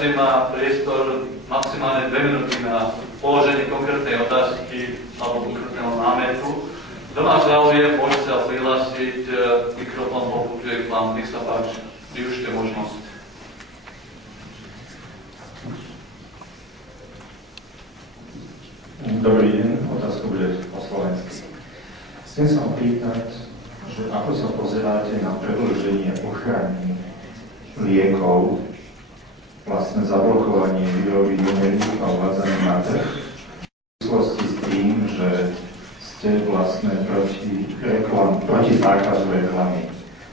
každý má priestor maximálne 2 minúty na položenie konkrétnej otázky alebo konkrétneho námetu. Kto má záujem, môže sa prihlásiť, mikrofón poputuje k vám, nech sa páči, využite možnosť. Dobrý deň, otázka bude po slovensky. Chcem sa opýtať, že ako sa pozeráte na predĺženie ochrany liekov, vlastne zablokovanie výroby generík a uvádzanie na trh, v súvislosti s tým, že ste vlastne proti zákazu reklamy.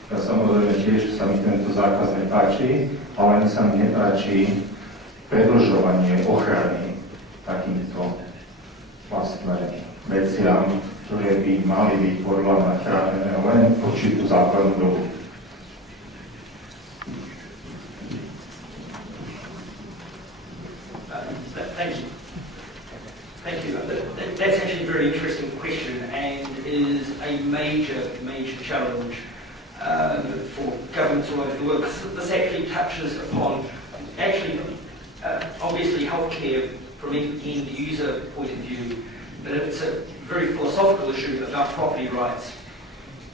Ja samozrejme tiež sa mi tento zákaz nepáči, ale ani sa mi nepáči predĺžovanie ochrany takýmto vlastne veciam, ktoré by mali byť podľa mňa chránené len určitú základnú dobu. Thank you. That's actually a very interesting question and is a major challenge for governments all over the world. This actually touches upon, obviously healthcare from an end user point of view, but it's a very philosophical issue about property rights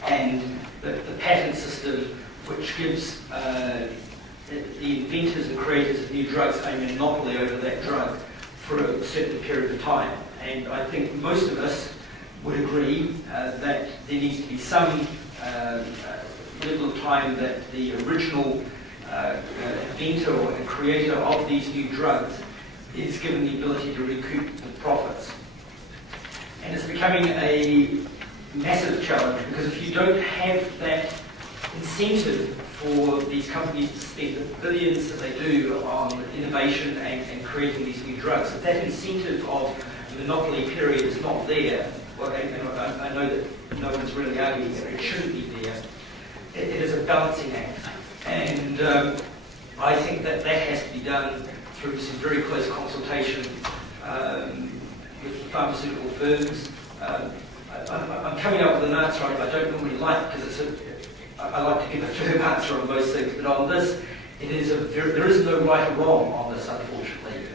and the patent system which gives the inventors and creators of new drugs a monopoly over that drug for a certain period of time. And I think most of us would agree that there needs to be some level of time that the original inventor or creator of these new drugs is given the ability to recoup the profits. And it's becoming a massive challenge because if you don't have that incentive for these companies to spend the billions that they do on innovation and creating these new drugs, if that incentive of the monopoly period is not there, well, I know that no one's really arguing that it shouldn't be there, it is a balancing act. And I think that has to be done through some very close consultation with pharmaceutical firms. I'm coming up with an answer I don't normally like because I like to give a firm answer on most things, but on this, there is no right or wrong on this, unfortunately,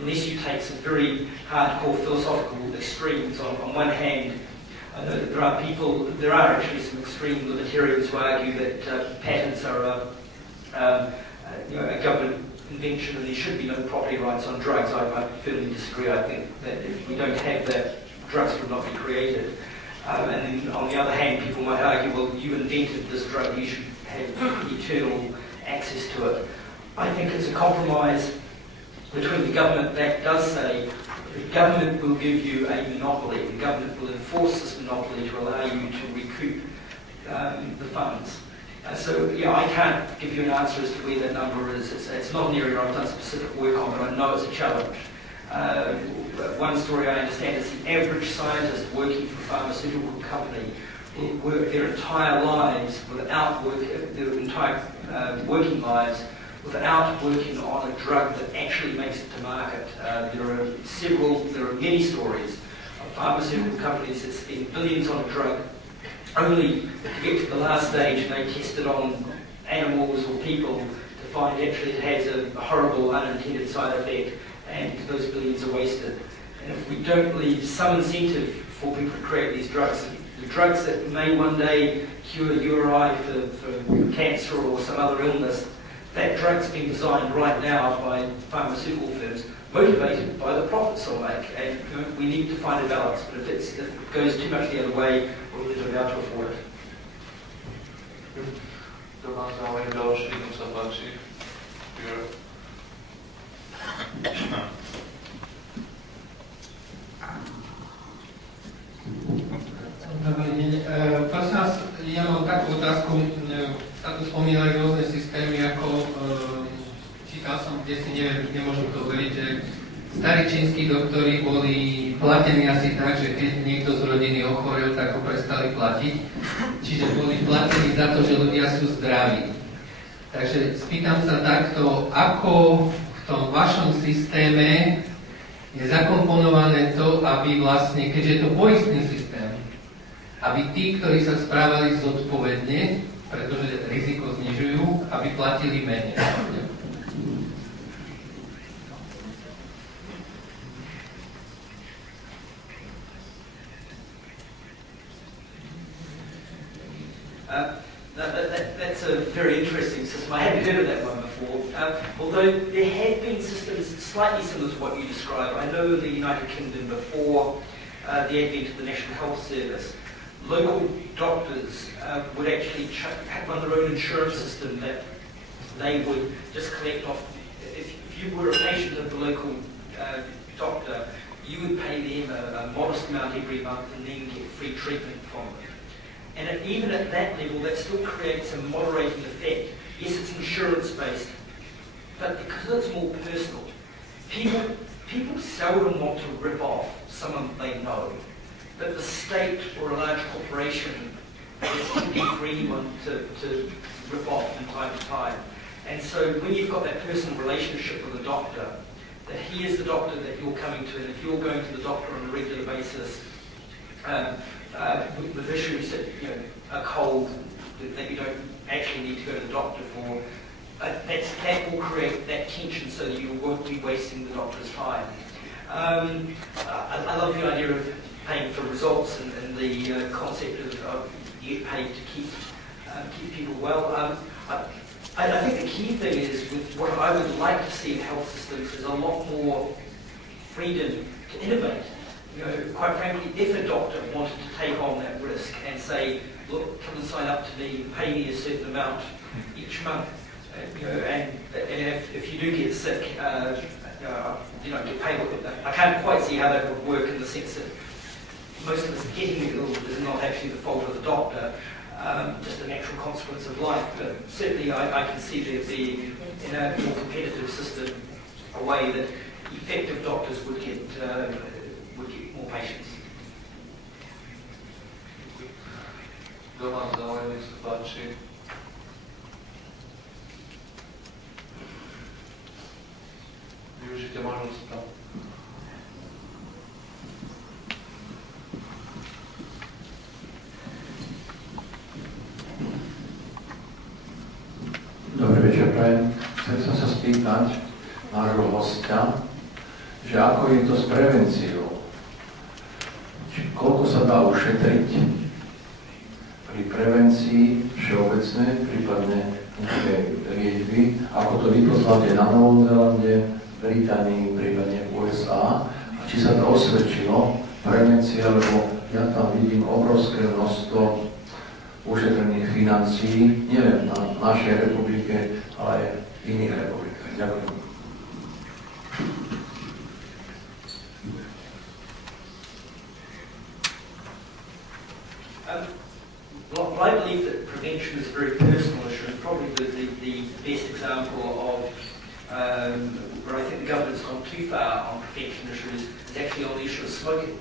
unless you take some very hardcore philosophical extremes. On one hand, I know that there are actually some extreme libertarians who argue that patents are a government invention and there should be no property rights on drugs. I firmly disagree. I think that if we don't have that, drugs would not be created. And then on the other hand, people might argue, well, you invented this drug, you should have eternal access to it. I think it's a compromise between the government that does say the government will give you a monopoly, the government will enforce this monopoly to allow you to recoup the funds. So, I can't give you an answer as to where that number is. It's not an area I've done specific work on, but I know it's a challenge. One story I understand is the average scientist working for a pharmaceutical company will work their entire lives without working lives without working on a drug that actually makes it to market. There are many stories of pharmaceutical companies that spend billions on a drug only to get to the last stage and they test it on animals or people to find actually it has a horrible unintended side effect and those billions are wasted. And if we don't leave some incentive for people to create these drugs, the drugs that may one day cure you or I for cancer or some other illness, that drug's being designed right now by pharmaceutical firms, motivated by the profits they'll make. And we need to find a balance. But if it goes too much the other way, we'll be able to afford it. To má záujem ďalší, nech sa páči. Dobrý deň. Prosím vás, ja mám takú otázku. Sa tu spomínali rôzne systémy, ako čítal som, kde si nemôžem to uveriť, že starí čínsky doktori boli platení asi tak, že keď niekto z rodiny ochorel, tak ho prestali platiť. Čiže boli platení za to, že ľudia sú zdraví. Takže spýtam sa takto, ako v tom vašom systéme je zakomponované to, aby vlastne, keďže je to poistný systém, aby tí, ktorí sa správali zodpovedne, pretože riziko znižujú, aby platili menej. That's a very interesting system. I hadn't heard of that one before. Although there have been systems slightly similar to what you described. I know in the United Kingdom before the advent of the National Health Service, local doctors would actually run their own insurance system that they would just collect off. If you were a patient of the local doctor, you would pay them a modest amount every month and then get free treatment from them. And even at that level, that still creates a moderating effect. Yes, it's insurance-based, but because it's more personal, people seldom want to rip off someone they know. But the state or a large corporation is easy for anyone to rip off from time to time. And so when you've got that personal relationship with a doctor, that he is the doctor that you're coming to, and if you're going to the doctor on a regular basis with issues that, you know, a cold that you don't actually need to go to the doctor for, that will create that tension so that you won't be wasting the doctor's time. I love the idea of paying for results and the concept of you get paid to keep people well. I think the key thing is, with what I would like to see in health systems, is a lot more freedom to innovate. You know, quite frankly, if a doctor wanted to take on that risk and say, look, come and sign up to me, pay me a certain amount each month, you know, and if you do get sick, you know, get paid. I can't quite see how that would work in the sense that most of us getting ill is not actually the fault of the doctor, just a natural consequence of life. But certainly I can see there being, in a more competitive system, a way that effective doctors would get more patients. Kto má záujem, nech sa páči. Využite možnosť tam. Dobrý večer, prajem. Chcel som sa spýtať nášho hostia, že ako je to s prevenciou. Koľko sa dá ušetriť pri prevencii všeobecnej, prípadne liečby, ako to vypoznate na Novom Zélande, Británii, prípadne USA, a či sa to osvedčilo, prevencia, lebo ja tam vidím obrovské množstvo ušetrených financií, nielen na našej republike, ale aj v iných republikách. Ďakujem. Well, I believe that prevention is a very personal issue, and probably the best example of where I think the government's gone too far on prevention issues is actually on the issue of smoking.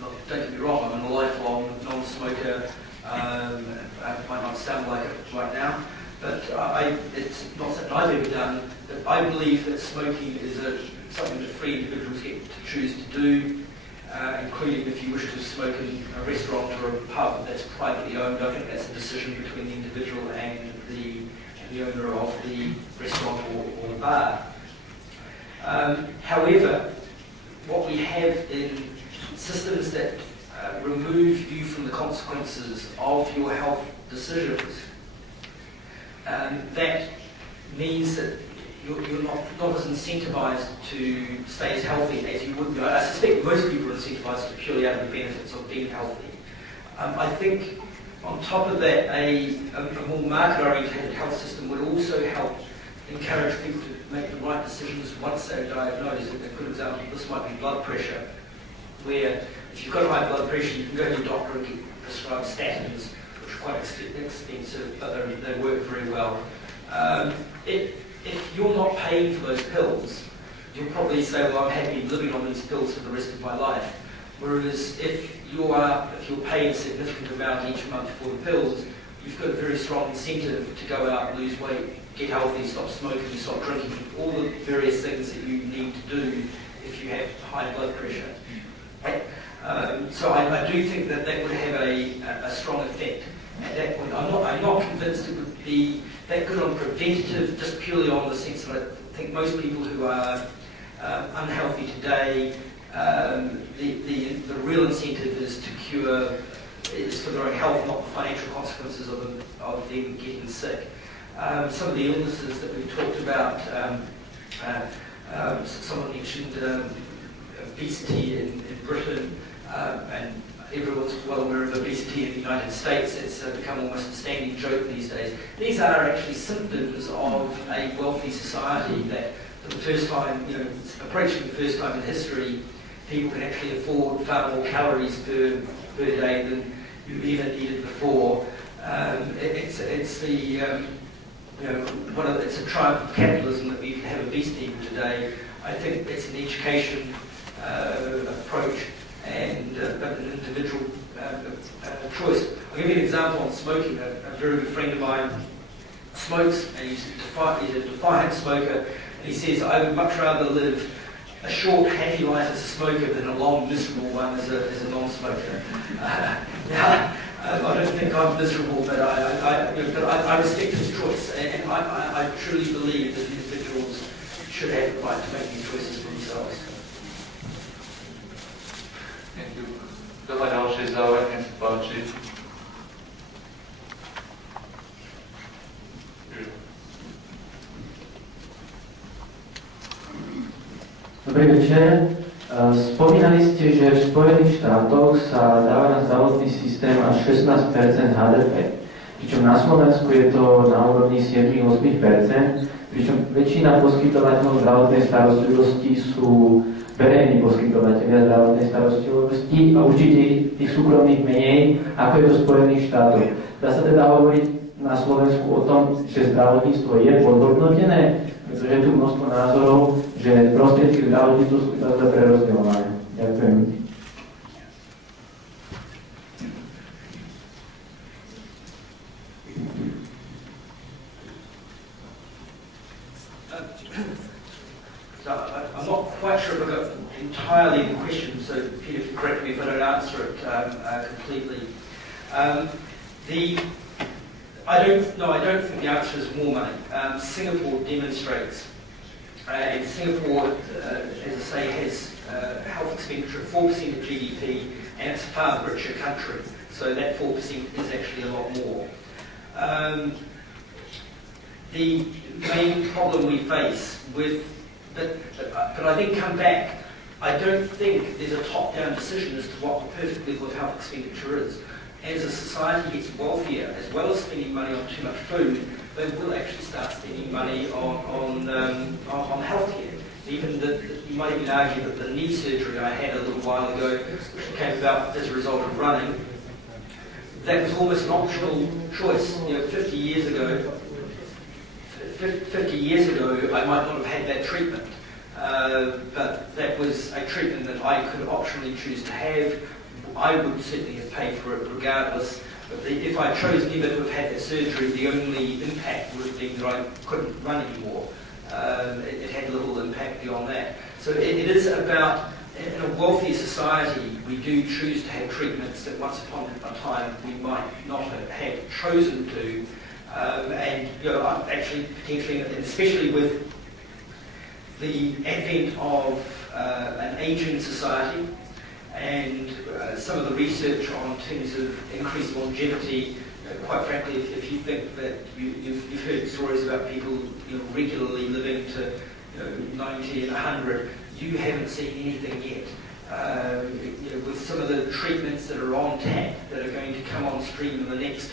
Look, don't get me wrong, I'm a lifelong non-smoker. It might not sound like it right now, but it's not something I've ever done. But I believe that smoking is something that free individuals get to choose to do, including if you wish to smoke in a restaurant or a pub that's privately owned. I think that's a decision between the individual and the owner of the restaurant or the bar. However, what we have in systems that remove you from the consequences of your health decisions, that means that you're not as incentivized to stay as healthy as you would be. I suspect most people are incentivized purely out of the benefits of being healthy. I think on top of that, a more market-oriented health system would also help encourage people to make the right decisions once they're diagnosed. A good example of this might be blood pressure, where if you've got high blood pressure, you can go to your doctor and get prescribed statins, which are quite expensive, but they work very well. If you're not paying for those pills, you'll probably say, well, I'm happy living on these pills for the rest of my life. Whereas if you're paying a significant amount each month for the pills, you've got a very strong incentive to go out and lose weight, get healthy, stop smoking, stop drinking, all the various things that you need to do if you have high blood pressure. So I do think that would have a strong effect at that point. I'm not convinced it would be that good on preventative, just purely on the sense that I think most people who are unhealthy today, the real incentive is to cure is for their own health, not the financial consequences of them getting sick. Some of the illnesses that we've talked about, someone mentioned obesity in Britain, and everyone's well aware of obesity in the United States. It's become almost a standing joke these days. These are actually symptoms of a wealthy society that, for the first time, approaching the first time in history, people can actually afford far more calories per day than you ever needed before. It's a triumph of capitalism that we have obese people today. I think it's an education approach and an individual choice. I'll give you an example on smoking. A very good friend of mine smokes, and he's a defiant smoker, and he says, I would much rather live a short, happy life as a smoker than a long, miserable one as a non-smoker. I don't think I'm miserable, but I respect his choice, and I truly believe that individuals should have the right to make these choices for themselves. Thank you. Kto má ďalší záujem, nech sa páči. Dobrý večer. Spomínali ste, že v Spojených štátoch sa dáva na zdravotný systém až 16% HDP, pričom na Slovensku je to na úrovni 7-8%, pričom väčšina poskytovateľov zdravotnej starostlivosti sú verejní poskytovateľia zdravotnej starostlivosti a určite tých súkromných menej, ako je to v Spojených štátoch. Dá sa teda hovoriť na Slovensku o tom, že zdravotníctvo je podhodnotené, pretože je tu množstvo názorov, že prostriedky zdravotníctva sú teda prerozdeľované. Ďakujem. I'm not quite sure if I got entirely the question, so Peter can correct me if I don't answer it completely. I don't think the answer is more money. Singapore demonstrates, and Singapore, as I say, has health expenditure of 4% of GDP, and it's a far richer country, so that 4% is actually a lot more. The main problem we face with, but I then come back, I don't think there's a top-down decision as to what the perfect level of health expenditure is. As a society gets wealthier, as well as spending money on too much food, they will actually start spending money on healthcare. Even you might even argue that the knee surgery I had a little while ago, which came about as a result of running, that was almost an optional choice. 50 years ago, I might not have had that treatment, but that was a treatment that I could optionally choose to have. I would certainly have paid for it regardless. But if I chose never to have had that surgery, the only impact would have been that I couldn't run anymore. It had little impact beyond that. So it is about, in a wealthy society, we do choose to have treatments that once upon a time we might not have chosen to. And actually potentially, especially with the advent of an aging society, and some of the research on terms of increased longevity, quite frankly, if you think that you've heard stories about people regularly living to 90 and 100, you haven't seen anything yet. With some of the treatments that are on tap that are going to come on stream in the next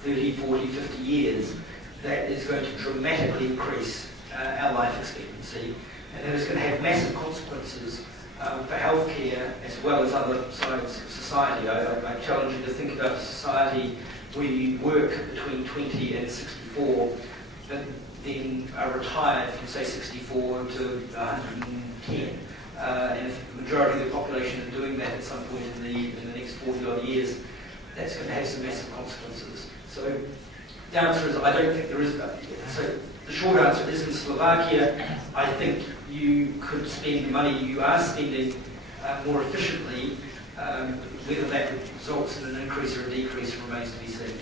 30, 40, 50 years, that is going to dramatically increase our life expectancy, and that is going to have massive consequences for healthcare as well as other sides of society. I challenge you to think about a society where you work between 20 and 64, but then are retired from, say, 64 to 110. And if the majority of the population are doing that at some point in the next 40-odd years, that's going to have some massive consequences. So the answer is, I don't think there is. So the short answer is, in Slovakia, I think you could spend money you are spending more efficiently. Whether that results in an increase or a decrease remains to be seen.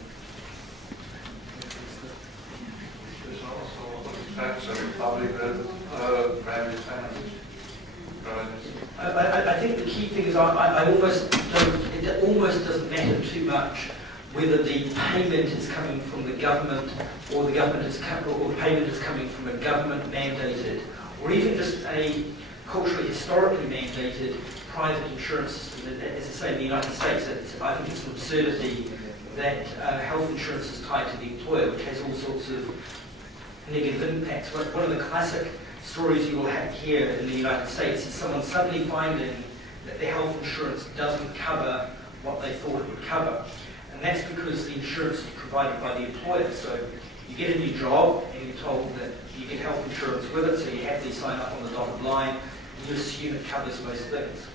I think the key thing is it almost doesn't matter matter too much whether the payment is coming from the government or the payment is coming from a government mandated or even just a culturally, historically mandated private insurance system. As I say, in the United States, I think it's an absurdity that health insurance is tied to the employer, which has all sorts of negative impacts. One of the classic stories you will have here in the United States is someone suddenly finding that their health insurance doesn't cover what they thought it would cover. And that's because the insurance is provided by the employer. So you get a new job and you're told that you get health insurance with it, so you happily sign up on the dotted line and you assume it covers most things.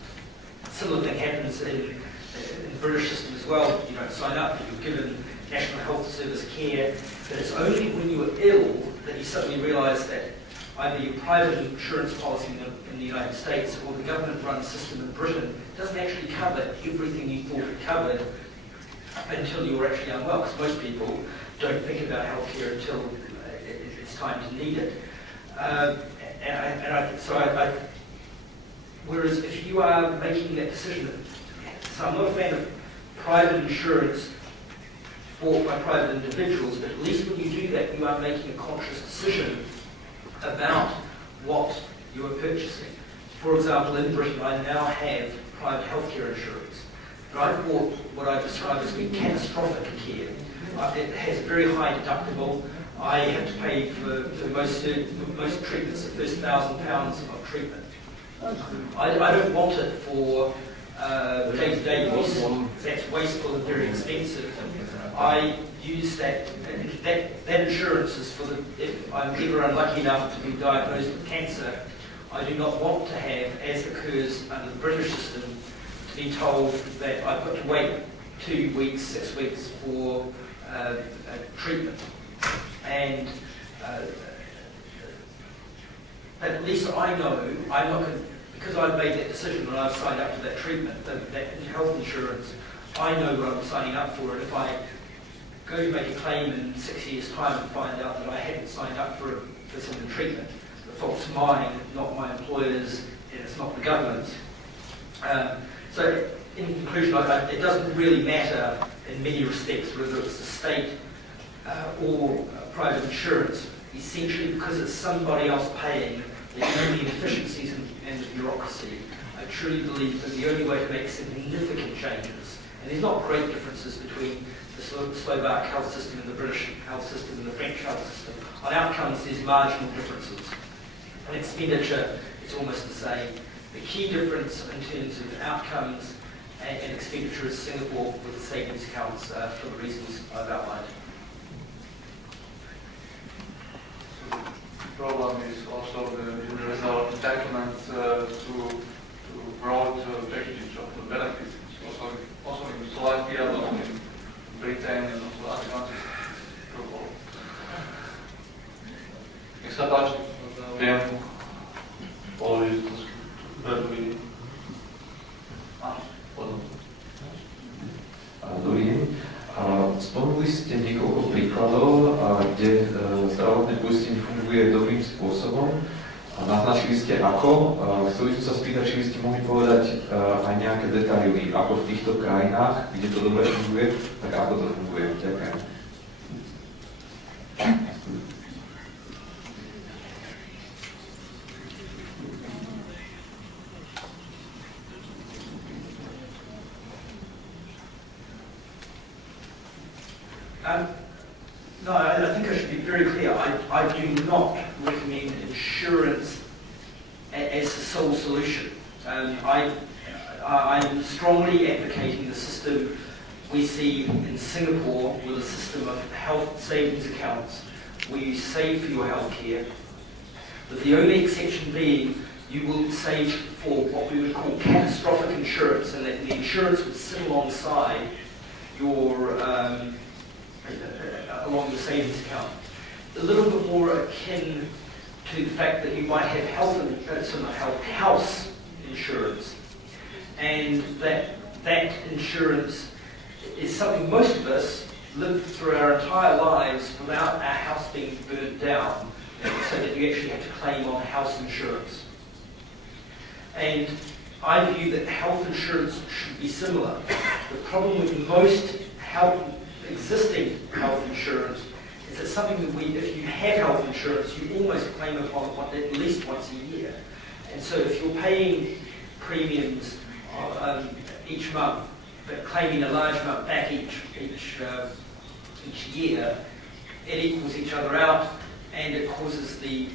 A similar thing happens in the British system as well. You don't sign up, you're given National Health Service care, but it's only when you're ill that you suddenly realise that either your private insurance policy in the United States or the government-run system in Britain doesn't actually cover everything you thought it covered until you're actually unwell, because most people don't think about healthcare until it's time to need it. Whereas if you are making that decision, so I'm not a fan of private insurance bought by private individuals, but at least when you do that, you are making a conscious decision about what you are purchasing. For example, in Britain, I now have private healthcare insurance, but I've bought what I describe as being catastrophic care. It has a very high deductible. I have to pay for most treatments the first £1,000 of treatment. I don't want it for day-to-day use. That's wasteful and very expensive. I use that insurance is for if I'm ever unlucky enough to be diagnosed with cancer. I do not want to have, as occurs under the British system, to be told that I've got to wait 2 weeks, 6 weeks for treatment. And but at least I know I'm not going to, because I've made that decision when I've signed up to that treatment, that health insurance, I know what I'm signing up for. And if I go to make a claim in 6 years' time and find out that I hadn't signed up for some treatment, the fault's mine, not my employer's, and it's not the government's. So in conclusion, it doesn't really matter in many respects whether it's the state or private insurance, essentially because it's somebody else paying. There's only inefficiencies and the bureaucracy. I truly believe that the only way to make significant changes, and there's not great differences between the Slovak health system and the British health system and the French health system. On outcomes, there's marginal differences. On expenditure, it's almost the same. The key difference in terms of outcomes and expenditure is Singapore with the savings accounts for the reasons I've outlined. The problem is also the universal entitlement to broad package of the benefits. Also in Slovakia, also in Britain, and also other countries. Nech sa páči, viem položiť prvý. Dobrý deň. Spomenuli ste niekoľko príkladov, kde zdravotné poistenie funguje dobrým spôsobom. Naznačili ste ako. Chceli som sa spýtať, či by ste mohli povedať aj nejaké detaily, ako v týchto krajinách, kde to dobre funguje, tak ako to funguje. Ďakujem. No, I think I should be very clear. I do not recommend insurance as the sole solution. I'm strongly advocating the system we see in Singapore with a system of health savings accounts where you save for your health care, with the only exception being you will save for what we would call catastrophic insurance, and that the insurance would sit alongside your along the savings account. A little bit more akin to the fact that you might have house insurance, and that insurance is something most of us live through our entire lives without our house being burnt down, so that you actually have to claim on house insurance. And I view that health insurance should be similar. The problem with most existing health insurance is it's something that if you have health insurance, you almost claim upon it at least once a year. And so if you're paying premiums each month, but claiming a large amount back each year, it equals each other out, and it causes the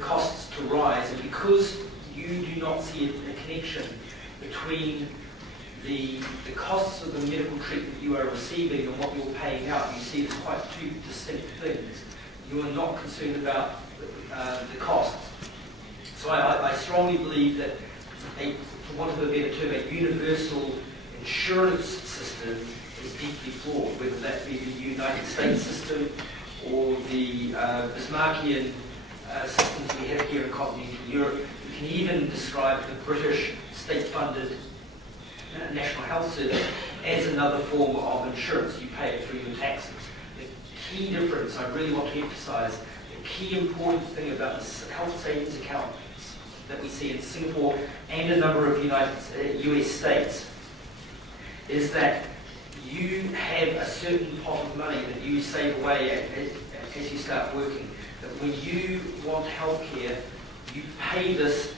costs to rise. And because you do not see a connection between the costs of the medical treatment you are receiving and what you're paying out, you see it as quite two distinct things. You are not concerned about the costs. So I strongly believe that, for want of a better term, a universal insurance system is deeply flawed, whether that be the United States system or the Bismarckian systems we have here in continental Europe. You can even describe the British state-funded National Health Service as another form of insurance. You pay it through your taxes. The key difference, I really want to emphasise, the key important thing about the health savings accounts that we see in Singapore and a number of US states is that you have a certain pot of money that you save away as you start working. That when you want health care, you pay this,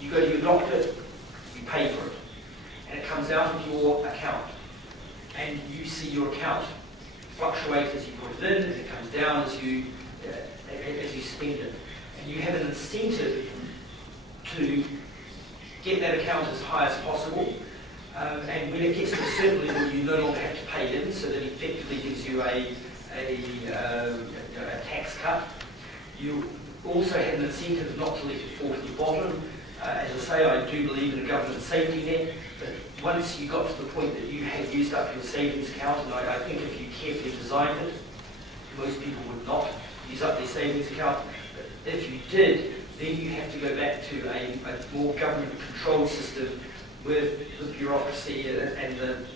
you go to your doctor, you pay for it. And it comes out of your account. And you see your account fluctuate as you put it in, and it comes down as you spend it. And you have an incentive to get that account as high as possible. And when it gets to a certain level, you no longer have to pay in, so that effectively gives you a tax cut. You also have an incentive not to let it fall to the bottom. As I say, I do believe in a government safety net, but once you got to the point that you had used up your savings account, and I think if you carefully designed it, most people would not use up their savings account, but if you did, then you have to go back to a more government-controlled system with the bureaucracy and the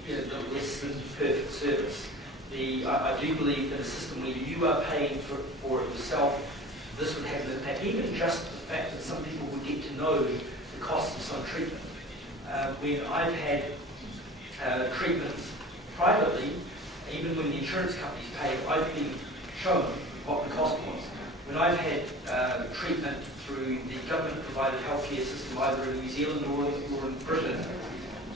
less than perfect service. I do believe that a system where you are paying for it yourself, this would have an impact. Even just the fact that some people would get to know the costs of some treatment. When I've had treatments privately, even when the insurance companies pay, I've been shown what the cost was. When I've had treatment through the government-provided healthcare system, either in New Zealand or in Britain,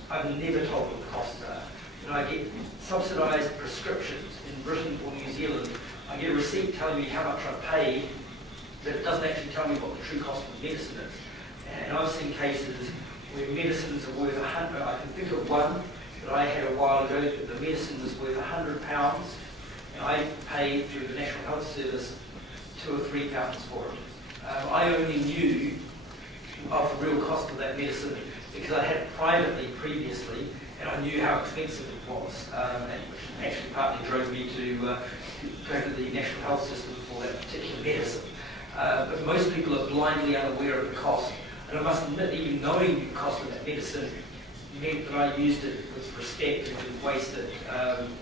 I'm never told what the costs are. When I get subsidised prescriptions in Britain or New Zealand, I get a receipt telling me how much I've paid, but it doesn't actually tell me what the true cost of medicine is. And I've seen cases where medicines are worth $100. I can think of one that I had a while ago that the medicine was worth £100, and I paid through the National Health Service £2 or £3 for it. I only knew of the real cost of that medicine because I had it privately previously, and I knew how expensive it was, and which actually partly drove me to go to the National Health System for that particular medicine. But most people are blindly unaware of the cost. And I must admit, even knowing the cost of that medicine meant that I used it with respect and didn't waste it.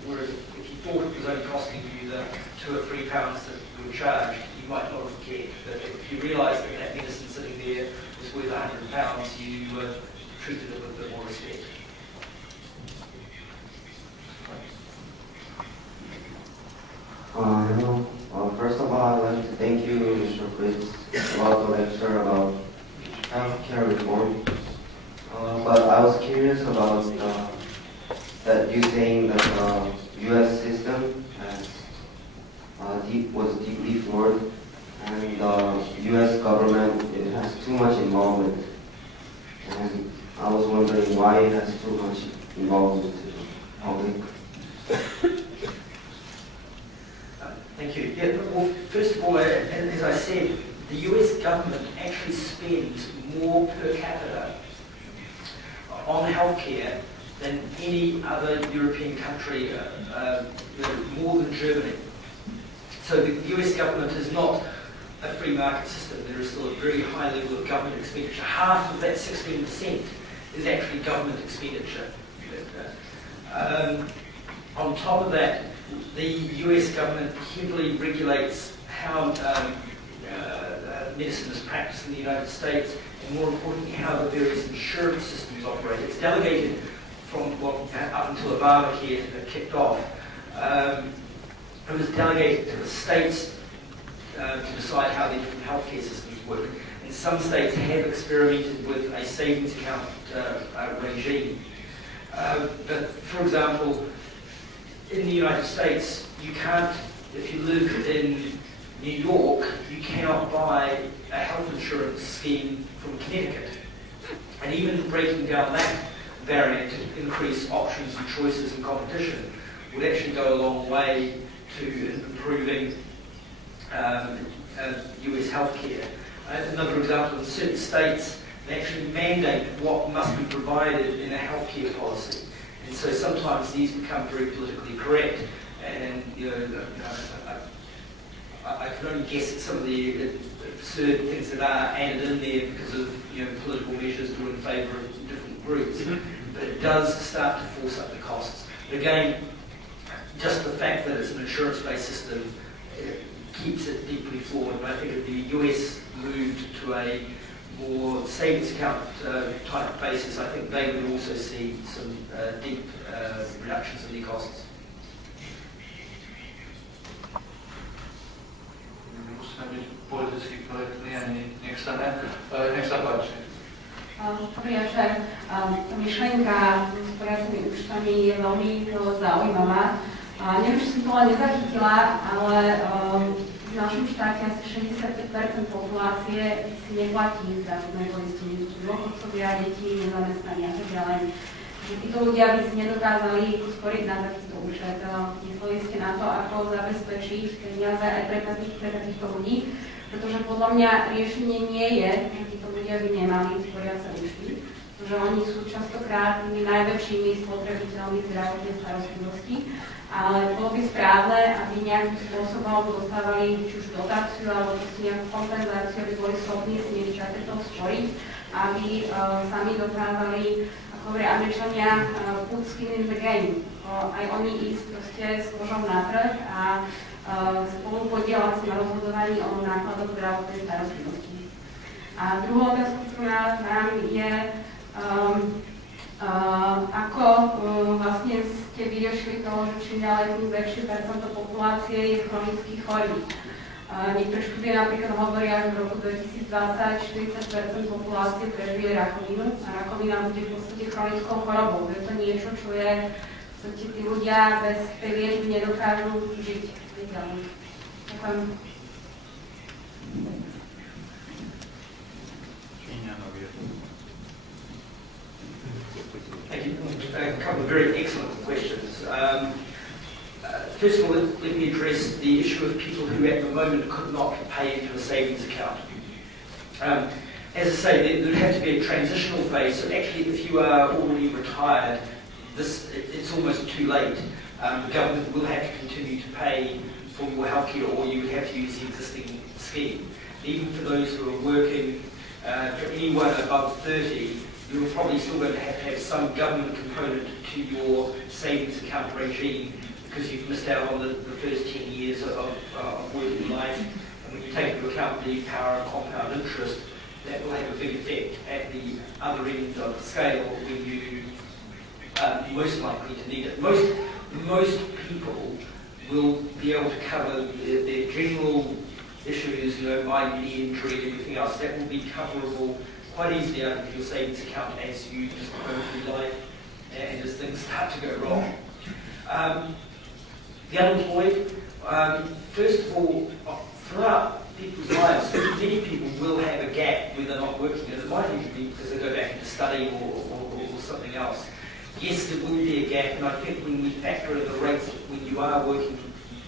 Whereas if you thought it was only costing you the £2 or £3 that we were charged, you might not have cared. But if you realised that that medicine sitting there was worth £100, you treated it with a bit more respect. Hello. First of all, I'd like to thank you, Mr. Frith, about the lecture about healthcare reform. But I was curious about that you saying that the U.S. system was deeply flawed, and the U.S. government has too much involvement. And I was wondering why it has too much involvement in the public. Thank you. Yeah, well, first of all, as I said, the US government actually spends more per capita on healthcare than any other European country, more than Germany. So the US government is not a free market system. There is still a very high level of government expenditure. Half of that 16% is actually government expenditure. On top of that, the US government heavily regulates how medicine is practiced in the United States, and more importantly, how the various insurance systems operate. It's delegated up until Obamacare kicked off, it was delegated to the states to decide how the different healthcare systems work. And some states have experimented with a savings account regime. But for example, in the United States, you can't, if you live in New York, you cannot buy a health insurance scheme from Connecticut. And even breaking down that barrier to increase options and choices and competition would actually go a long way to improving US healthcare. Another example, in certain states, they actually mandate what must be provided in a healthcare policy. And so sometimes these become very politically correct. And I can only guess at some of the absurd things that are added in there because of political measures to in favour of different groups. But it does start to force up the costs. But again, just the fact that it's an insurance-based system keeps it deeply flawed. And I think if the US moved to a more savings account type basis, I think they would also see some deep reductions in their costs. Musíme byť politicky korektní a nech sa páči. Dobrý večer. Myšlienka s poradnými účtami je veľmi zaujímavá. Neviem, či som to len nezachytila, ale v našom štáte asi 65% populácie si neplatí zdravotné poistenie. Dôchodcovia, deti, nezamestnaní a tak ďalej. Títo ľudia by si nedokázali sporiť na takýto účet. Mysleli ste na to, ako zabezpečiť peniaze aj pre takýchto ľudí, pretože podľa mňa riešenie nie je, že títo ľudia by nemali sporiace účty, pretože oni sú častokrát tými najväčšími spotrebiteľmi zdravotnej starostlivosti, ale bolo by správne, aby nejakým spôsobom dostávali či už dotáciu alebo nejakú kompenzáciu, aby boli schopní si niečo takéto sporiť, aby sami dokázali, ako hovoria Američania, put skin in the game. Aj oni ísť proste s kožou na trh a spolu podielať sa na rozhodovaní o nákladoch zdravotnej starostlivosti. A druhú otázku, ktorú mám, je, ako vlastne ste vyriešili to, že čím ďalej tým väčšie percento populácie je chronicky chorých. Niektoré štúdie napríklad hovoria, že v roku 2020 40% populácie prežije rakovinu a rakovina bude v podstate chronickou chorobou. Je to niečo, čo je v podstate tí ľudia bez tej liečby nedokážu žiť. Ďakujem. Thank you. A couple of very excellent questions. First of all, let me address the issue of people who at the moment could not pay into a savings account. As I say, there would have to be a transitional phase. So actually, if you are already retired, it's almost too late. The government will have to continue to pay for your healthcare, or you would have to use the existing scheme. Even for those who are working, for anyone above 30, you're probably still going to have some government component to your savings account regime because you've missed out on the first 10 years of working life. And when you take into account the power of compound interest, that will have a big effect at the other end of the scale when you are most likely to need it. Most people will be able to cover their general issues, my knee injury and everything else. That will be coverable quite easily out of your savings account as you just go through life and as things start to go wrong. The unemployed, first of all, throughout people's lives, many people will have a gap when they're not working, and it might even be because they go back into study or something else. Yes, there will be a gap, and I think when we factor in the rates when you are working,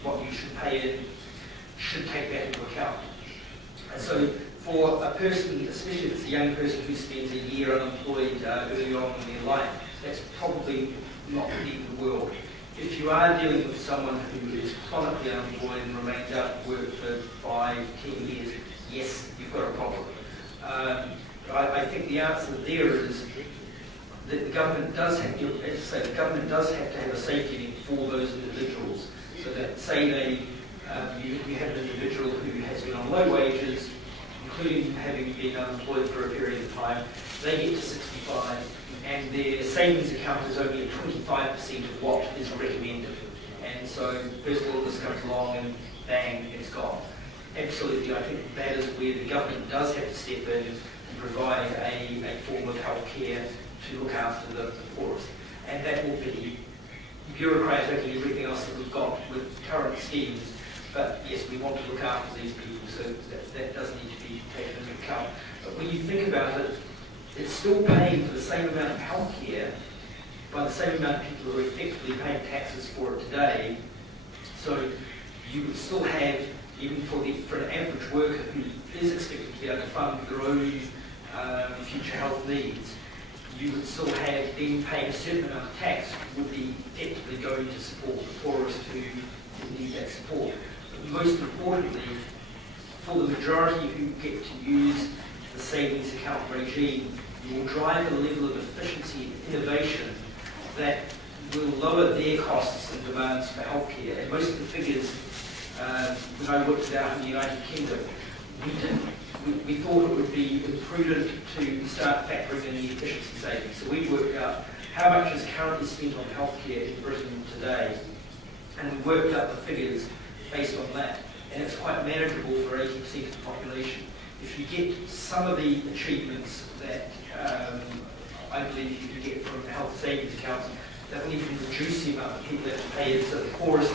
what you should pay in, should take that into account. And so for a person, especially if it's a young person who spends a year unemployed early on in their life, that's probably not the end of the world. If you are dealing with someone who is chronically unemployed and remains out of work for 5, 10 years, yes, you've got a problem. I think the answer there is that the government does have to, as I say, the government does have to have a safety net for those individuals. So that, say you have an individual who has been on low wages, including having been unemployed for a period of time, they get to 65, and their savings account is only at 25% of what is recommended. And so first of all, this comes along and bang, it's gone. Absolutely, I think that is where the government does have to step in and provide a form of health care to look after the poorest. And that will be bureaucratic and everything else that we've got with current schemes. But yes, we want to look after these people, so that does need to be taken into account. But when you think about it, it's still paying for the same amount of health care by the same amount of people who are effectively paying taxes for it today. So you would still have, even for an average worker who is expected to be able to fund their own future health needs, you would still have them paying a certain amount of tax would be effectively going to support the poorest who need that support. But most importantly, for the majority who get to use the savings account regime, you will drive a level of efficiency and innovation that will lower their costs and demands for healthcare. And most of the figures, when I worked it out in the United Kingdom, we thought it would be prudent to start factoring in the efficiency savings. So we worked out how much is currently spent on healthcare in Britain today, and we worked out the figures based on that. And it's quite manageable for 80% of the population. If you get some of the achievements that I believe you can get from health savings accounts, that will even reduce the amount of people that have to pay in. So the poorest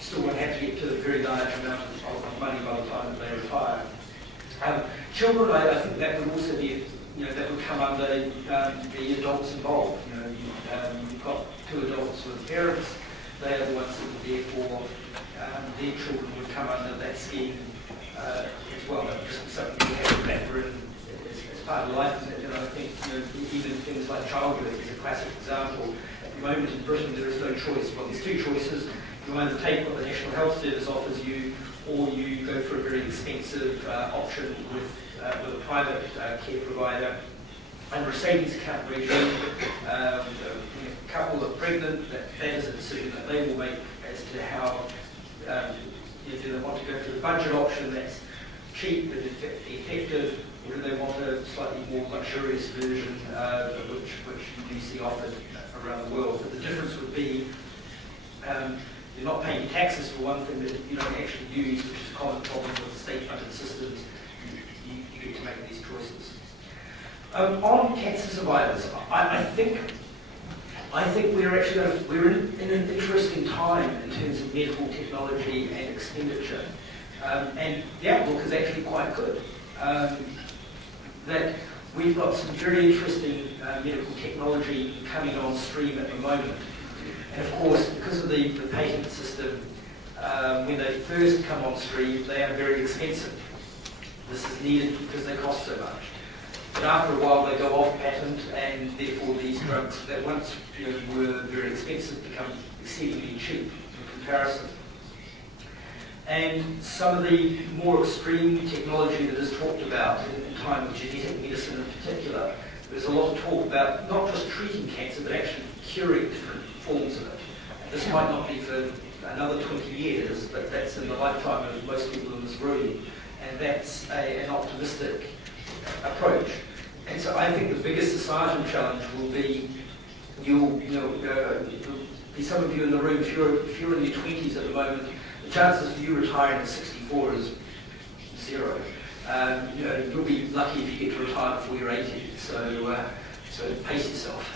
still won't have to get to a very large amount of money by the time that they retire. Children, I think that would also be, that would come under the adults involved. You've got two adults with parents. They are the ones that are there for their children would come under that scheme as well. That would just be something we have to factor in as part of life. And I think even things like childbirth is a classic example. At the moment in Britain, there is no choice. Well, there's two choices. You either take what the National Health Service offers you, or you go for a very expensive option with a private care provider. Under a savings account regime, when a couple are pregnant, that is a decision that they will make as to how do they want to go for the budget option that's cheap and effective, or do they want a slightly more luxurious version, which you do see offered around the world. But the difference would be you're not paying taxes for one thing that you don't actually use, which is a common problem with state-funded systems. You get to make these choices. On cancer survivors, I think we're actually we're in an interesting time in terms of medical technology and expenditure, and the outlook is actually quite good. That we've got some very interesting medical technology coming on stream at the moment. And of course, because of the patent system, when they first come on stream, they are very expensive. This is needed because they cost so much. But after a while, they go off patent, and therefore these drugs that once were very expensive become exceedingly cheap in comparison. And some of the more extreme technology that is talked about in time of genetic medicine in particular, there's a lot of talk about not just treating cancer, but actually curing different forms of it. And this might not be for another 20 years, but that's in the lifetime of most people in this room. And that's an optimistic approach. And so I think the biggest societal challenge will be, there'll be some of you in the room, if you're in your 20s at the moment, the chances of you retiring at 64 is 0. You'll be lucky if you get to retire before you're 80, so pace yourself.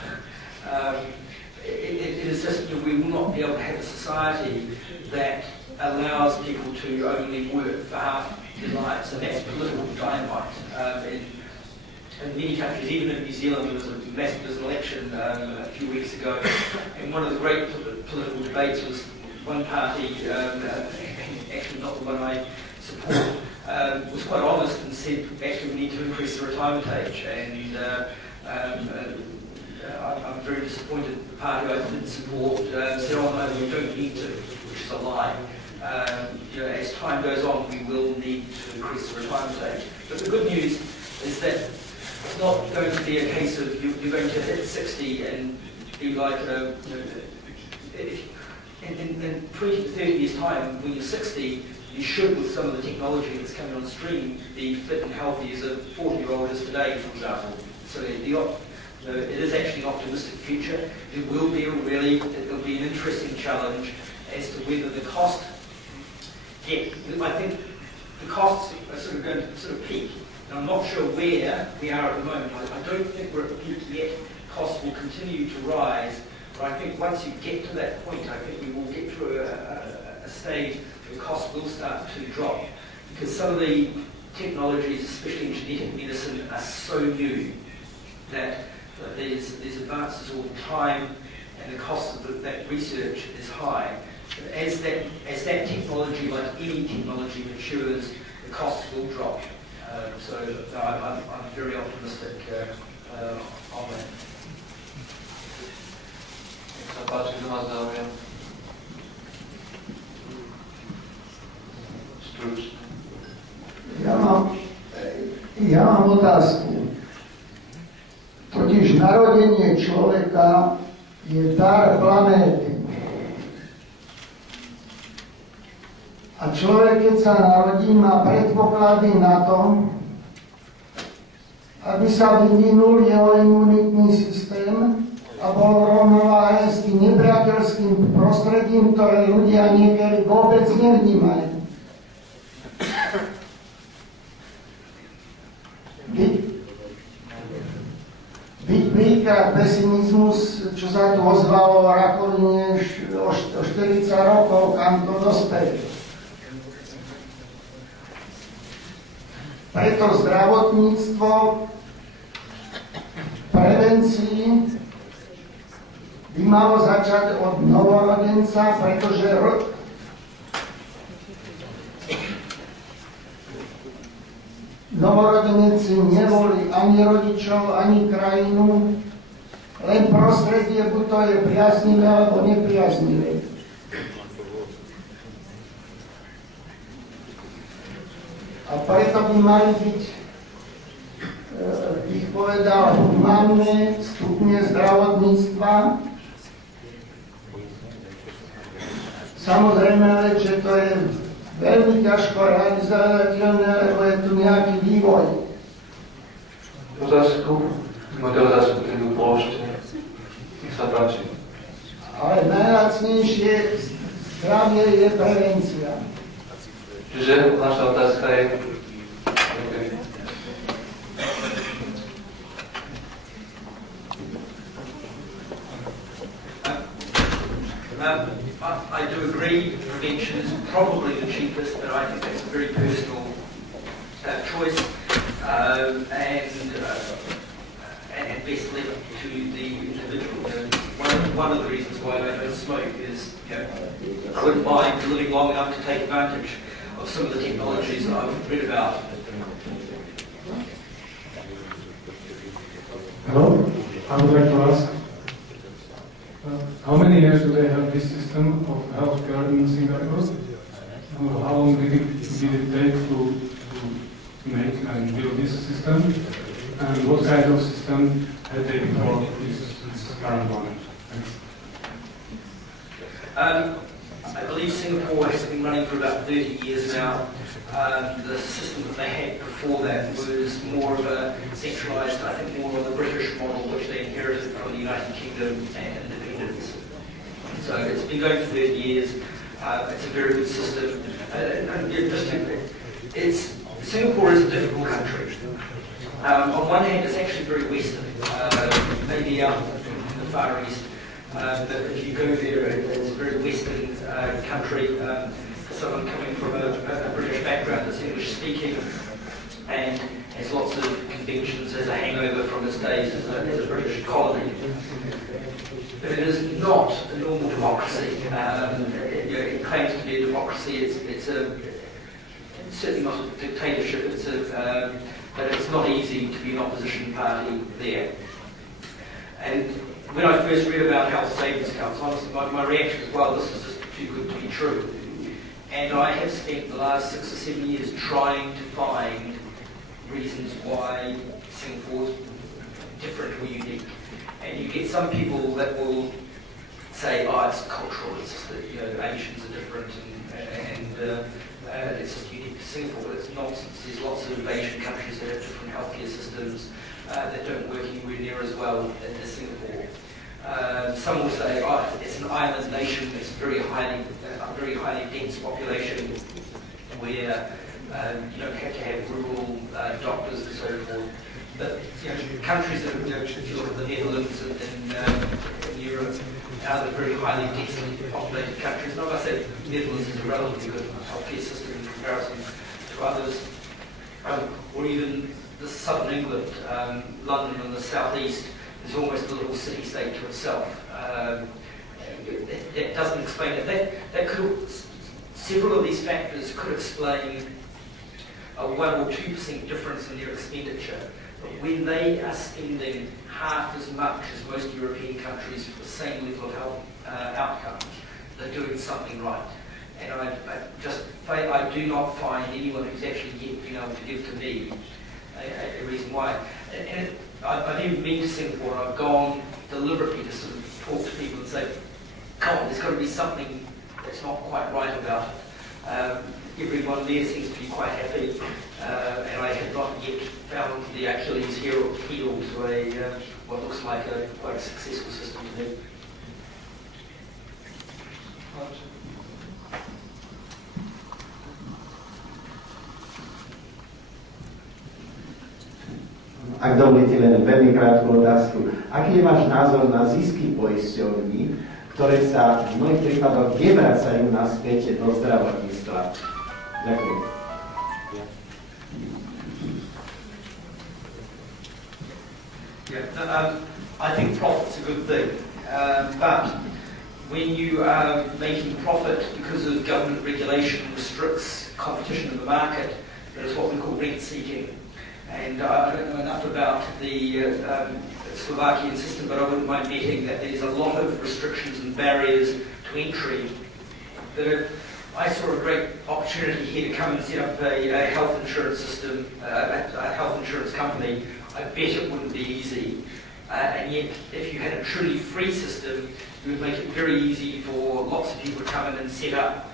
It is just we will not be able to have a society that allows people to only work for half their lives, and that's political dynamite. In many countries, even in New Zealand, there was an election a few weeks ago, and one of the great political debates was one party, actually not the one I support, was quite honest and said, actually we need to increase the retirement age, and I'm very disappointed the party I didn't support said, oh no, we don't need to, which is a lie. As time goes on, we will need to increase the retirement age. But the good news is that it's not going to be a case of you're going to hit 60 and be like, in 20 to 30 years' time, when you're 60, you should, with some of the technology that's coming on stream, be fit and healthy as a 40-year-old is today, for example. So it is actually an optimistic future. It will be an interesting challenge as to whether the cost. I think the costs are sort of going to sort of peak. And I'm not sure where we are at the moment. I don't think we're at the peak yet. Costs will continue to rise. But I think once you get to that point, I think we will get to a stage where costs will start to drop. Because some of the technologies, especially in genetic medicine, are so new that there's advances all the time, and the cost of that research is high. But as that technology, like any technology, matures, the costs will drop. So I'm very optimistic on that. Ja mám otázku. Totiž narodenie človeka je dar planéty. A človek, keď sa narodí, má predpoklady na to, aby sa vyvinul jeho imunitný systém a bol v rovnováhe s tým nepriateľským prostredím, ktoré ľudia niekedy vôbec nevnímajú. Byť príklad pesimizmus, čo sa tu ozvalo o rakovine o 40 rokov, kam to dospeje. Preto zdravotníctvo prevencii by malo začať od novorodenca, pretože novorodenci nevolí ani rodičov, ani krajinu, len prostredie, buď to je priaznivé, alebo nepriaznivé. A preto by mali byť, bych povedal, humánne stupne zdravotníctva. Samozrejme, že to je veľmi ťažko realizovateľné, lebo je tu nejaký vývoj. Máte otázku, ktorú položte. Nech sa páči. Ale najlacnejšie zdravie je prevencia. Čiže naša otázka je... I do agree prevention is probably the cheapest, but I think that's a very personal choice and best left to the individual. One of the reasons why I don't smoke is I wouldn't mind living long enough to take advantage of some of the technologies that I've read about. Hello, I would like to ask, how many years do they have this system of healthcare in Singapore? How long did it take to make and build this system? And what kind of system had they before this current one? Thanks. I believe Singapore has been running for about 30 years now. The system that they had before that was more of a centralised, I think more of the British model, which they inherited from the United Kingdom and independence. So it's been going for 30 years. It's a very good system. Singapore is a difficult country. On one hand, it's actually very Western, maybe out in the Far East. But if you go there, it's a very Western country. Someone coming from a British background that's English speaking and has lots of conventions as a hangover from its days as a British colony. But it is not a normal democracy. It claims to be a democracy. It's certainly not a dictatorship. But it's not easy to be an opposition party there. And when I first read about Health Savings Council, honestly, my reaction was, well, this is just too good to be true. And I have spent the last 6 or 7 years trying to find reasons why Singapore's different or unique. And you get some people that will say, oh, it's cultural, it's just that Asians are different and it's just unique to Singapore, but it's nonsense. There's lots of Asian countries that have different healthcare systems. that don't work anywhere near as well as Singapore. Some will say, oh, it's an island nation, it's a very highly dense population where you don't have to have rural doctors and so forth. But countries that, if you look at the Netherlands in Europe, are the very highly densely populated countries. Not I say Netherlands is a relatively good healthcare system in comparison to others, or even the southern England, London and the southeast is almost a little city-state to itself. That doesn't explain it. That could, several of these factors could explain a 1 or 2% difference in their expenditure. But when they are spending half as much as most European countries for the same level of health outcomes, they're doing something right. And I do not find anyone who's actually yet been able to give to me a reason why. And I've even been to Singapore and I've gone deliberately to sort of talk to people and say, come on, there's got to be something that's not quite right about it. Everyone there seems to be quite happy, and I have not yet found the Achilles heel to what looks like quite a successful system to me. Ak dovolíte len veľmi krátku otázku. Aký je váš názor na zisky poisťovní, ktoré sa v mnohých prípadoch nevracajú naspäť do zdravotníctva? Ďakujem. Yeah, I think profit's a good thing, but when you are making profit because of government regulation restricts competition in the market, that is what we call rent seeking. And I don't know enough about the Slovakian system, but I wouldn't mind betting that there's a lot of restrictions and barriers to entry. That if I saw a great opportunity here to come and set up a health insurance system, a health insurance company, I bet it wouldn't be easy. And yet, if you had a truly free system, you would make it very easy for lots of people to come in and set up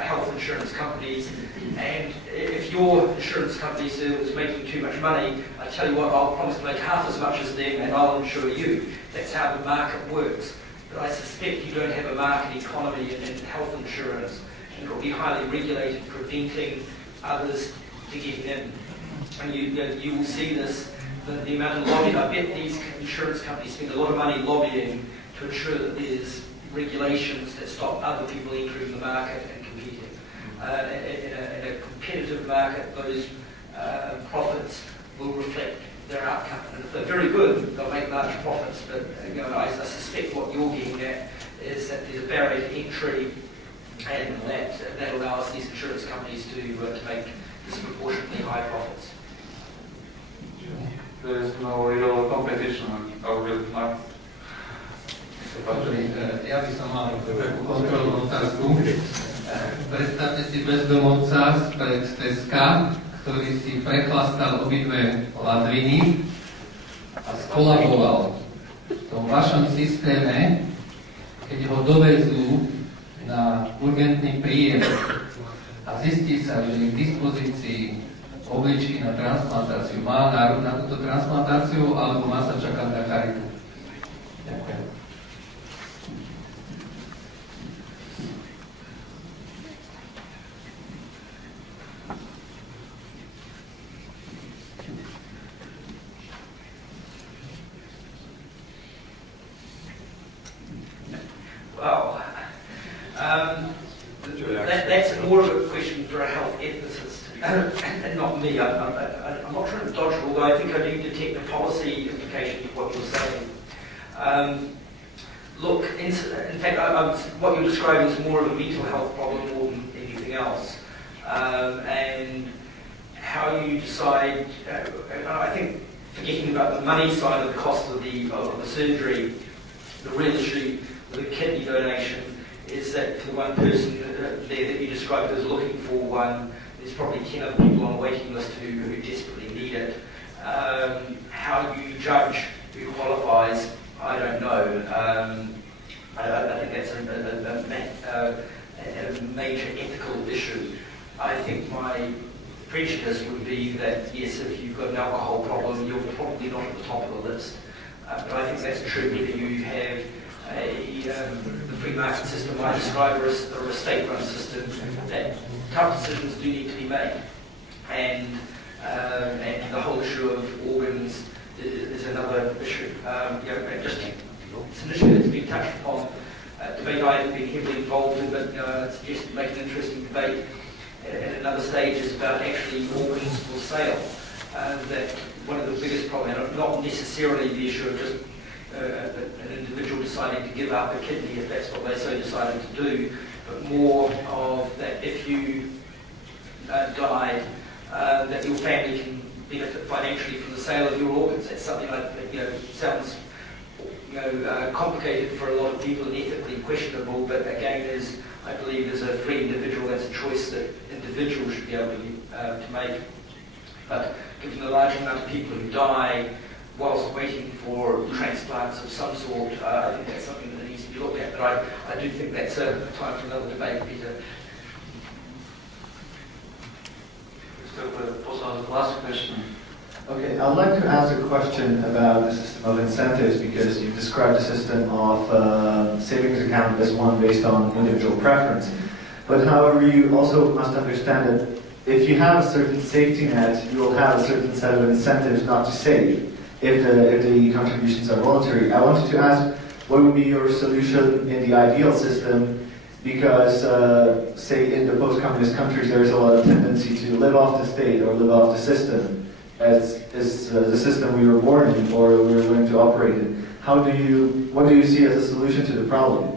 health insurance companies. And if your insurance company is making too much money, I tell you what, I'll promise to make half as much as them and I'll insure you. That's how the market works. But I suspect you don't have a market economy in health insurance, and it will be highly regulated, preventing others to get in. And you will see this, the amount of lobbying. I bet these insurance companies spend a lot of money lobbying to ensure that there's regulations that stop other people entering the market and competing. In a competitive market, those profits will reflect their outcome. And if they're very good, they'll make large profits. But I suspect what you're getting at is that there's a barrier to entry, and that allows these insurance companies to make disproportionately high profits. There is no real competition on the market. Ja by som mal takú kontrolnú otázku. Predstavte si bezdomovca spred Teska, ktorý si prechlastal obidve ladviny a skolaboval. V tom vašom systéme, keď ho dovezú na urgentný príjem a zistí sa, že je k dispozícii obličky na transplantáciu, má nárok na túto transplantáciu, alebo má sa čakať na charitu? Ďakujem. Well, that's more of a question for a health ethicist, and not me. I'm not trying to dodge it, although I think I do detect the policy implication of what you're saying. Look, in fact, what you're describing is more of a mental health problem more than anything else. And how you decide, I think, forgetting about the money side of the cost of the surgery, the real issue with a kidney donation is that for the one person there that you described as looking for one, there's probably 10 other people on the waiting list who desperately need it. How you judge who qualifies, I don't know. I think that's a major ethical issue. I think my prejudice would be that, yes, if you've got an alcohol problem, you're probably not at the top of the list. But I think that's true whether you have the free market system I describe or a state-run system, that tough decisions do need to be made. And the whole issue of organs is another issue. It's an issue that's been touched upon, debate I have been heavily involved in, but it's just make an interesting debate at another stage is about actually organs for sale. That one of the biggest problems, not necessarily the issue of just an individual deciding to give up a kidney if that's what they so decided to do, but more of that if you died, that your family can benefit financially from the sale of your organs. That's something that sounds complicated for a lot of people and ethically questionable, but again, I believe as a free individual, that's a choice that individuals should be able to make. But given the large amount of people who die whilst waiting for transplants of some sort, I think that's something that needs to be looked at. But I do think that's a time for another debate, Peter. Last question. Okay, I'd like to ask a question about the system of incentives, because you described the system of savings account as one based on individual preference. But however, you also must understand that if you have a certain safety net, you will have a certain set of incentives not to save if the contributions are voluntary. I wanted to ask, what would be your solution in the ideal system? Because, say, in the post-communist countries, there is a lot of tendency to live off the state or live off the system, as the system we were born in or we were going to operate in. What do you see as a solution to the problem?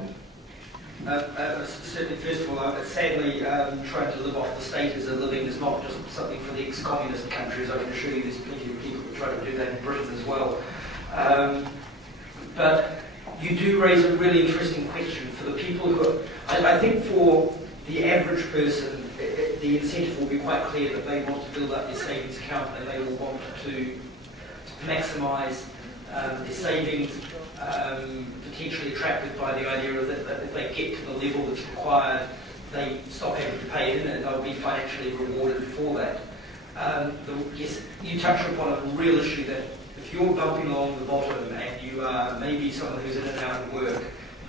Certainly, first of all, sadly, trying to live off the state as a living is not just something for the ex-communist countries. I can assure you there's plenty of people that try to do that in Britain as well. But you do raise a really interesting question for the people who are, I think for the average person, the incentive will be quite clear that they want to build up their savings account and they will want to maximise their savings, potentially attracted by the idea of that if they get to the level that's required, they stop having to pay in and they'll be financially rewarded for that. Yes, you touch upon a real issue that if you're bumping along the bottom and you are maybe someone who's in and out of work,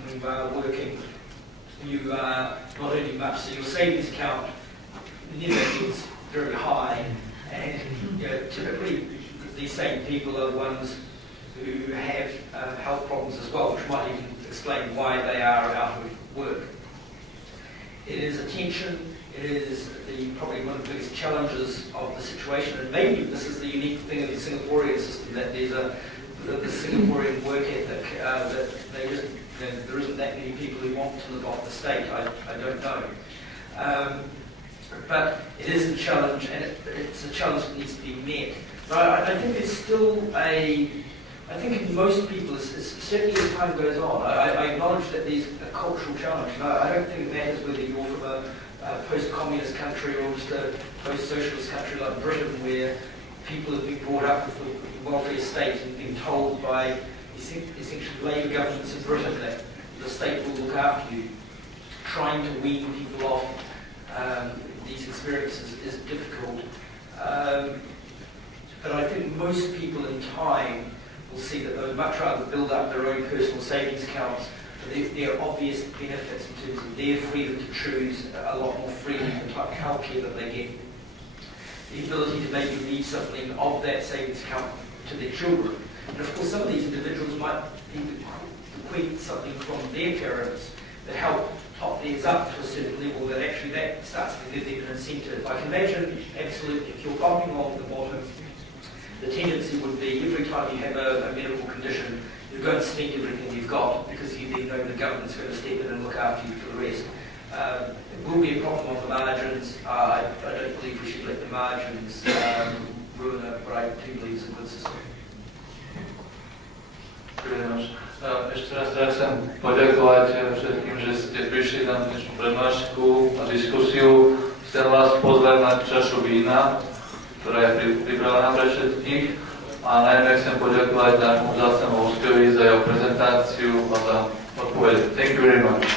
and you are working, you are not earning much, so your savings account never gets very high, and typically these same people are the ones who have health problems as well, which might even explain why they are out of work. It is a tension. It is probably one of the biggest challenges of the situation, and maybe this is the unique thing of the Singaporean system, that there's the Singaporean work ethic, that there isn't that many people who want to live off the state. I don't know. But it is a challenge, and it's a challenge that needs to be met. But I think there's still I think in most people, certainly as time goes on, I acknowledge that there's a cultural challenge. I don't think it matters whether you're from a post-communist country or just a post-socialist country like Britain, where people have been brought up with the welfare state and been told by essentially Labour governments in Britain that the state will look after you. Trying to wean people off these experiences is difficult. But I think most people in time will see that they would much rather build up their own personal savings accounts for their obvious benefits in terms of their freedom to choose a lot more freely the type of healthcare that they get. The ability to maybe leave something of that savings account to their children. And of course, some of these individuals might bequeath something from their parents that help top theirs up to a certain level, that actually that starts to give them an incentive. I can imagine, absolutely, if you're bumping along the bottom, the tendency would be every time you have a medical condition, you're going to spend everything you've got because you then know the government's going to step in and look after you for the rest. It will be a problem on the margins. I don't believe we should let the margins ruin it, but I do believe it's a good system. Ešte raz chcem poďakovať všetkým, že ste prišli na dnešnú prednášku a diskusiu. Chcem vás pozvať na čašu vína, ktorá je pripravená pre všetkých. A najmä chcem poďakovať nášmu vzácnemu hostovi za jeho prezentáciu a za odpovede. Thank you very much.